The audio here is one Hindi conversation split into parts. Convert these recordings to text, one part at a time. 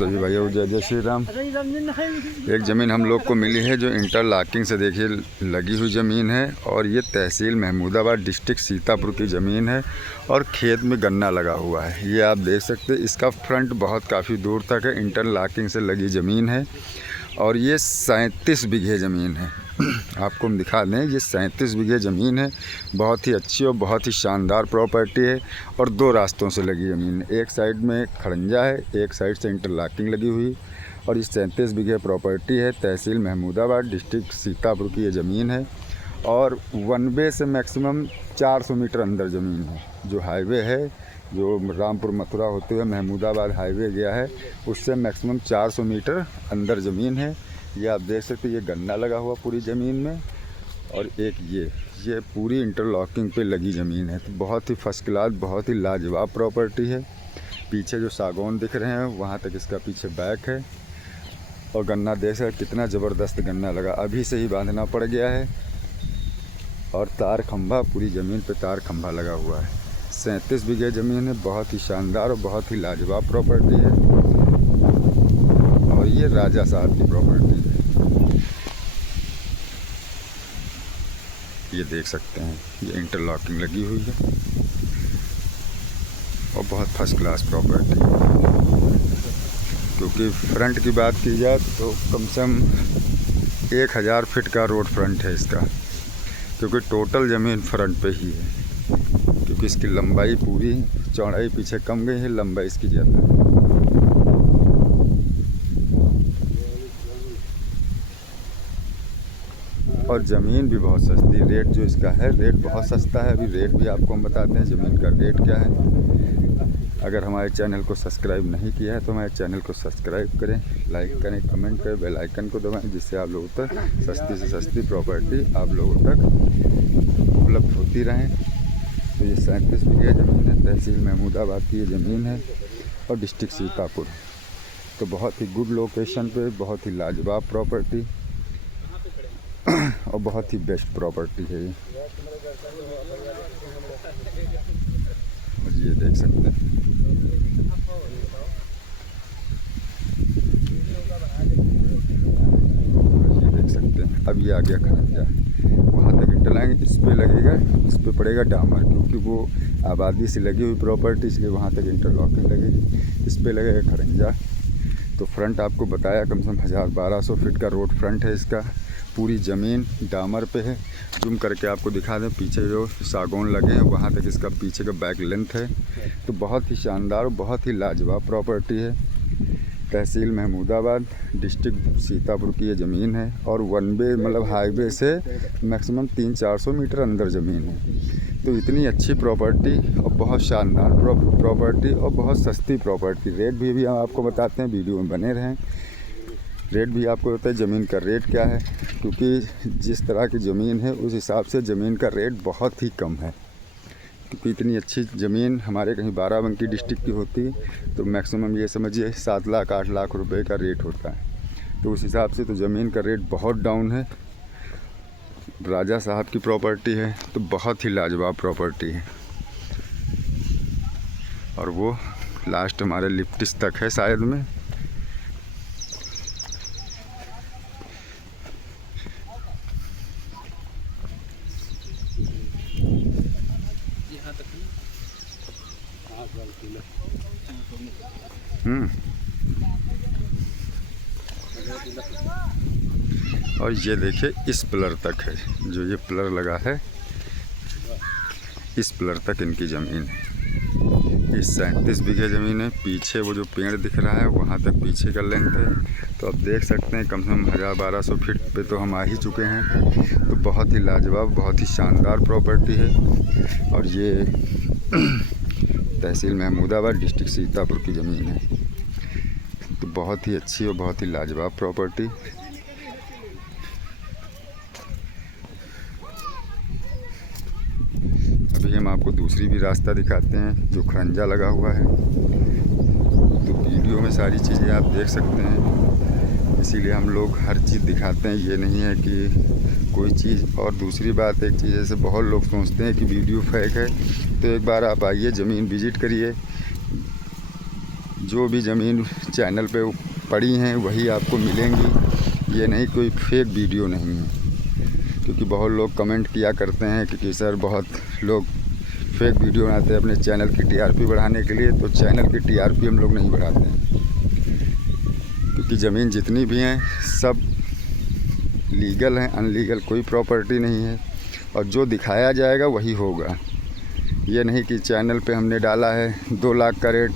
सभी भाइयों जय जय श्री राम। एक ज़मीन हम लोग को मिली है जो इंटरलॉकिंग से देखिए लगी हुई ज़मीन है और ये तहसील महमूदाबाद डिस्ट्रिक्ट सीतापुर की ज़मीन है और खेत में गन्ना लगा हुआ है। ये आप देख सकते हैं, इसका फ्रंट बहुत काफ़ी दूर तक है, इंटरलॉकिंग से लगी ज़मीन है और ये 37 बीघे ज़मीन है। आपको हम दिखा दें, ये 37 बीघे ज़मीन है, बहुत ही अच्छी और बहुत ही शानदार प्रॉपर्टी है और 2 रास्तों से लगी ज़मीन है। एक साइड में खड़ंजा है, एक साइड से इंटरलॉकिंग लगी हुई और ये 37 बीघे प्रॉपर्टी है। तहसील महमूदाबाद डिस्ट्रिक्ट सीतापुर की ये ज़मीन है और वन वे से मैक्सिमम 400 मीटर अंदर ज़मीन है। जो हाईवे है, जो रामपुर मथुरा होते हुए महमूदाबाद हाईवे गया है, उससे मैक्सिमम 400 मीटर अंदर ज़मीन है। ये आप देख सकते हैं, ये गन्ना लगा हुआ पूरी ज़मीन में और एक ये पूरी इंटरलॉकिंग पे लगी ज़मीन है। तो बहुत ही फर्स्ट क्लास, बहुत ही लाजवाब प्रॉपर्टी है। पीछे जो सागौन दिख रहे हैं वहाँ तक इसका पीछे बैक है और गन्ना देख सकते कितना ज़बरदस्त गन्ना लगा, अभी से ही बांधना पड़ गया है। और तार खंभा, पूरी ज़मीन पे तार खंभा लगा हुआ है। 37 बीघे ज़मीन है, बहुत ही शानदार और बहुत ही लाजवाब प्रॉपर्टी है और ये राजा साहब की प्रॉपर्टी है। ये देख सकते हैं, ये इंटरलॉकिंग लगी हुई है और बहुत फर्स्ट क्लास प्रॉपर्टी है। क्योंकि फ्रंट की बात की जाए तो कम से कम 1000 फीट का रोड फ्रंट है इसका, क्योंकि टोटल ज़मीन फ्रंट पे ही है। क्योंकि इसकी लंबाई पूरी, चौड़ाई पीछे कम गई है, लंबाई इसकी ज़्यादा है। और ज़मीन भी बहुत सस्ती, रेट जो इसका है, रेट बहुत सस्ता है। अभी रेट भी आपको हम बताते हैं ज़मीन का रेट क्या है। अगर हमारे चैनल को सब्सक्राइब नहीं किया है तो हमारे चैनल को सब्सक्राइब करें, लाइक करें, कमेंट करें, बेल आइकन को दबाएं, जिससे आप लोगों तक सस्ती से सस्ती प्रॉपर्टी आप लोगों तक उपलब्ध होती रहें। तो ये 37 बीघे ज़मीन है, तहसील महमूदाबाद की ये ज़मीन है और डिस्ट्रिक्ट सीतापुर। तो बहुत ही गुड लोकेशन पे, बहुत ही लाजवाब प्रॉपर्टी और बहुत ही बेस्ट प्रॉपर्टी है ये। ये देख सकते हैं, ये देख सकते हैं। अब ये आ गया खड़ंजा, वहाँ तक इंटर लाएंगे, इस पे लगेगा, इस पे पड़ेगा डामर, क्योंकि वो आबादी से लगी हुई प्रॉपर्टी, इसलिए वहाँ तक इंटरलॉकिंग लगेगी। इस पे लगेगा खड़ंजा। तो फ्रंट आपको बताया, कम से कम 1000-1200 फीट का रोड फ्रंट है इसका। पूरी ज़मीन डामर पे है। जूम करके आपको दिखा दें, पीछे जो सागौन लगे हैं वहाँ तक इसका पीछे का बैक लेंथ है। तो बहुत ही शानदार और बहुत ही लाजवाब प्रॉपर्टी है। तहसील महमूदाबाद डिस्ट्रिक्ट सीतापुर की ये ज़मीन है और वन वे मतलब हाईवे से मैक्सिमम 300-400 मीटर अंदर ज़मीन है। तो इतनी अच्छी प्रॉपर्टी और बहुत शानदार प्रॉपर्टी और बहुत सस्ती प्रॉपर्टी। रेट भी हम आपको बताते हैं, वीडियो में बने रहें। रेट भी आपको होता है ज़मीन का रेट क्या है, क्योंकि जिस तरह की ज़मीन है उस हिसाब से ज़मीन का रेट बहुत ही कम है। क्योंकि इतनी अच्छी ज़मीन हमारे कहीं बाराबंकी डिस्ट्रिक्ट की होती तो मैक्सिमम ये समझिए 7 लाख 8 लाख रुपए का रेट होता है। तो उस हिसाब से तो ज़मीन का रेट बहुत डाउन है। राजा साहब की प्रॉपर्टी है तो बहुत ही लाजवाब प्रॉपर्टी है। और वो लास्ट हमारे लिफ्टिस तक है शायद में। और ये देखिए, इस पिलर तक है, जो ये पिलर लगा है इस पिलर तक इनकी ज़मीन है। ये 37 बीघे ज़मीन है। पीछे वो जो पेड़ दिख रहा है वहाँ तक पीछे का लेंथ है। तो आप देख सकते हैं, कम से कम 1000-1200 फीट पे तो हम आ ही चुके हैं। तो बहुत ही लाजवाब, बहुत ही शानदार प्रॉपर्टी है और ये तहसील महमूदाबाद डिस्ट्रिक्ट सीतापुर की ज़मीन है। तो बहुत ही अच्छी और बहुत ही लाजवाब प्रॉपर्टी। अभी हम आपको दूसरी भी रास्ता दिखाते हैं जो खड़ंजा लगा हुआ है। तो वीडियो में सारी चीज़ें आप देख सकते हैं, इसीलिए हम लोग हर चीज़ दिखाते हैं। ये नहीं है कि कोई चीज़। और दूसरी बात, एक चीज़ जैसे बहुत लोग सोचते हैं कि वीडियो फेक है, तो एक बार आप आइए, ज़मीन विज़िट करिए। जो भी ज़मीन चैनल पे पड़ी हैं वही आपको मिलेंगी। ये नहीं कोई फेक वीडियो नहीं है, क्योंकि बहुत लोग कमेंट किया करते हैं कि सर बहुत लोग फेक वीडियो बनाते हैं अपने चैनल की टीआरपी बढ़ाने के लिए। तो चैनल की टीआरपी हम लोग नहीं बढ़ाते हैं, क्योंकि ज़मीन जितनी भी हैं सब लीगल हैं, अनलीगल कोई प्रॉपर्टी नहीं है। और जो दिखाया जाएगा वही होगा। ये नहीं कि चैनल पे हमने डाला है 2 लाख का रेट,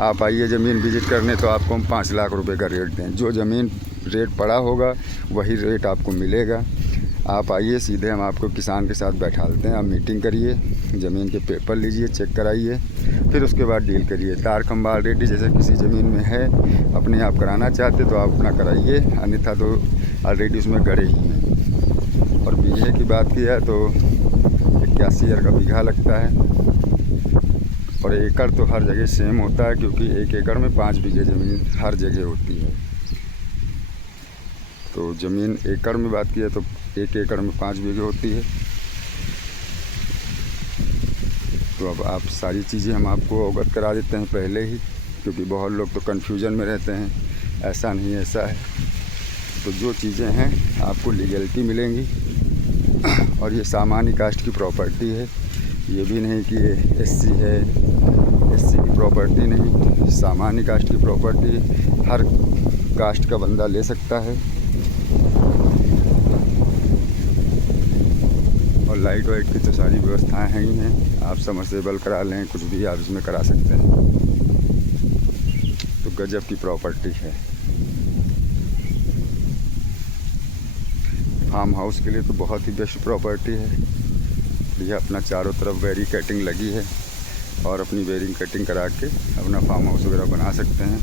आप आइए ज़मीन विज़िट करने तो आपको हम 5 लाख रुपए का रेट दें। जो ज़मीन रेट पड़ा होगा वही रेट आपको मिलेगा। आप आइए, सीधे हम आपको किसान के साथ बैठालते हैं। आप मीटिंग करिए, ज़मीन के पेपर लीजिए, चेक कराइए, फिर उसके बाद डील करिए। तार खंबा ऑलरेडी जैसे किसी ज़मीन में है, अपने आप कराना चाहते तो आप अपना कराइए, अन्यथा तो ऑलरेडी उसमें गड़े ही हैं। और बीघे की बात की है तो 81,000 का बीघा लगता है। और एकड़ तो हर जगह सेम होता है, क्योंकि 1 एकड़ में 5 बीघे ज़मीन हर जगह होती है। तो ज़मीन एकड़ में बात की है तो 1 एकड़ में 5 बीघे होती है। तो अब आप सारी चीज़ें हम आपको अवगत करा देते हैं पहले ही, क्योंकि बहुत लोग तो कन्फ्यूजन में रहते हैं, ऐसा नहीं ऐसा है। तो जो चीज़ें हैं आपको लीगलिटी मिलेंगी। और ये सामान्य कास्ट की प्रॉपर्टी है, ये भी नहीं कि ये एससी है, एससी की प्रॉपर्टी नहीं, सामान्य कास्ट की प्रॉपर्टी हर कास्ट का बंदा ले सकता है। और लाइट वाइट की तो सारी व्यवस्थाएं हैं ही हैं, आप समरसेबल करा लें, कुछ भी आप इसमें करा सकते हैं। तो गजब की प्रॉपर्टी है। फार्म हाउस के लिए तो बहुत ही बेस्ट प्रॉपर्टी है। ये अपना चारों तरफ बैरिकेडिंग लगी है, और अपनी बैरिकेडिंग करा के अपना फार्म हाउस वगैरह बना सकते हैं।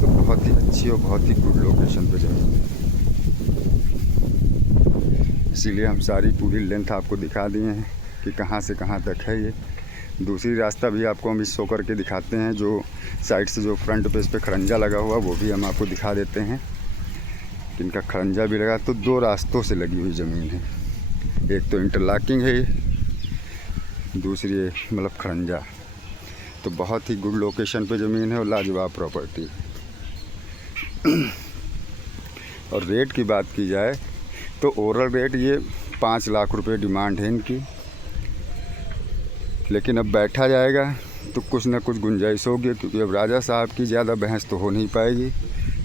तो बहुत ही अच्छी और बहुत ही गुड लोकेशन पे ज़मीन है, इसीलिए हम सारी पूरी लेंथ आपको दिखा दिए हैं कि कहाँ से कहाँ तक है ये। दूसरी रास्ता भी आपको हम इस शो करके दिखाते हैं, जो साइड से जो फ्रंट पे इस पर खरंजा लगा हुआ वो भी हम आपको दिखा देते हैं। इनका खरंजा भी लगा, तो 2 रास्तों से लगी हुई ज़मीन है। एक तो इंटरलॉकिंग है, दूसरी मतलब खरंजा। तो बहुत ही गुड लोकेशन पे ज़मीन है और लाजवाब प्रॉपर्टी। और रेट की बात की जाए तो ओवरऑल रेट ये 5 लाख रुपए डिमांड है इनकी, लेकिन अब बैठा जाएगा तो कुछ ना कुछ गुंजाइश होगी, क्योंकि अब राजा साहब की ज़्यादा बहस तो हो नहीं पाएगी,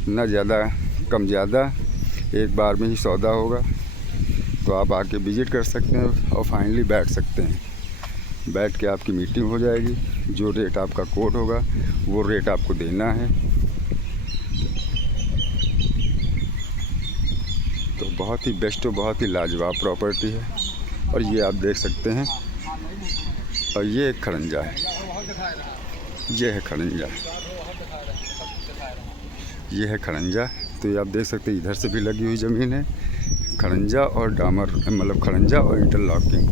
ना ज़्यादा कम ज़्यादा, एक बार में ही सौदा होगा। तो आप आके विज़िट कर सकते हैं और फाइनली बैठ सकते हैं। बैठ के आपकी मीटिंग हो जाएगी, जो रेट आपका कोट होगा वो रेट आपको देना है। तो बहुत ही बेस्ट और बहुत ही लाजवाब प्रॉपर्टी है। और ये आप देख सकते हैं, और ये एक खरंजा है, ये है खरंजा, ये है खरंजा। तो ये आप देख सकते हैं, इधर से भी लगी हुई ज़मीन है, खरंजा और डामर, मतलब खरंजा और इंटरलॉकिंग।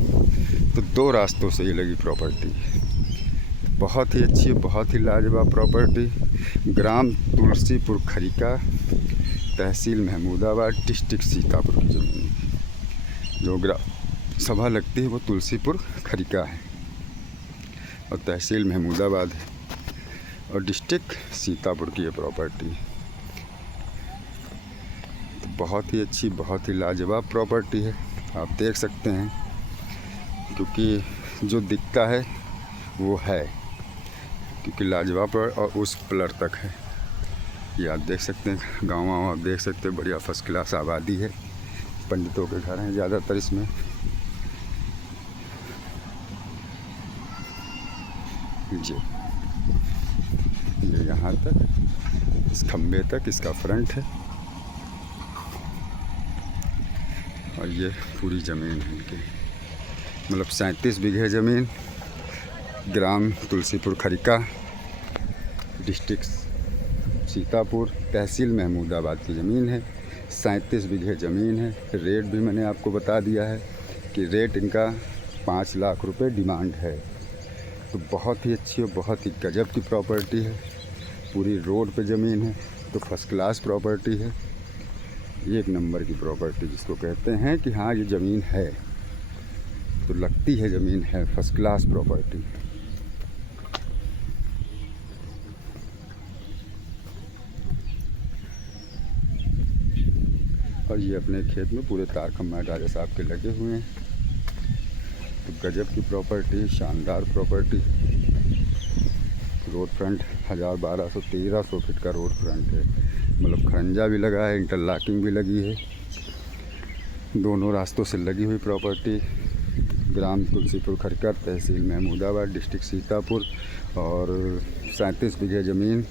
तो 2 रास्तों से ये लगी प्रॉपर्टी। बहुत ही अच्छी, बहुत ही लाजवाब प्रॉपर्टी। ग्राम तुलसीपुर खरीका, तहसील महमूदाबाद, डिस्ट्रिक्ट सीतापुर की ज़मीन है। जो ग्राम सभा लगती है वो तुलसीपुर खरीका है, और तहसील महमूदाबाद है, और डिस्ट्रिक्ट सीतापुर की ये प्रॉपर्टी। तो बहुत ही अच्छी, बहुत ही लाजवाब प्रॉपर्टी है, आप देख सकते हैं। क्योंकि जो दिखता है वो है, क्योंकि लाजवाब और उस प्लर तक है। ये आप देख सकते हैं, गाँव आप देख सकते हैं, बढ़िया फर्स्ट क्लास आबादी है। पंडितों के घर हैं ज़्यादातर इसमें। ये यहाँ तक, इस खंबे तक इसका फ्रंट है, और ये पूरी ज़मीन है इनकी, मतलब 37 बीघे ज़मीन, ग्राम तुलसीपुर खरीका, डिस्ट्रिक्ट सीतापुर, तहसील महमूदाबाद की ज़मीन है। 37 बीघे ज़मीन है। रेट भी मैंने आपको बता दिया है कि रेट इनका 5 लाख रुपए डिमांड है। तो बहुत ही अच्छी और बहुत ही गजब की प्रॉपर्टी है। पूरी रोड पे ज़मीन है, तो फर्स्ट क्लास प्रॉपर्टी है, 1 नंबर की प्रॉपर्टी जिसको कहते हैं कि हाँ ये ज़मीन है, तो लगती है ज़मीन है, फर्स्ट क्लास प्रॉपर्टी। और ये अपने खेत में पूरे तार खम्भा राजा साहब के लगे हुए हैं। तो गजब की प्रॉपर्टी, शानदार प्रॉपर्टी। रोड फ्रंट 1200-1300 फीट का रोड फ्रंट है, मतलब खरंजा भी लगा है, इंटरलॉकिंग भी लगी है, दोनों रास्तों से लगी हुई प्रॉपर्टी। ग्राम तुलसीपुर खरकर, तहसील महमूदाबाद, डिस्ट्रिक्ट सीतापुर और 37 बीघे ज़मीन।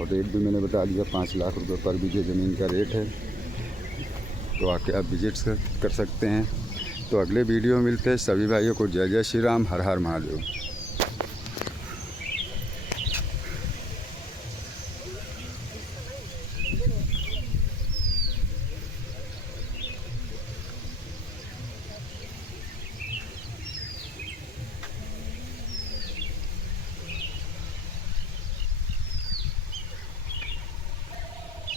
और रेट भी मैंने बता दिया, 5 लाख रुपए पर बीघे ज़मीन का रेट है। तो आके आप विजिट कर सकते हैं। तो अगले वीडियो में मिलते हैं। सभी भाइयों को जय जय श्री राम, हर हर महादेव।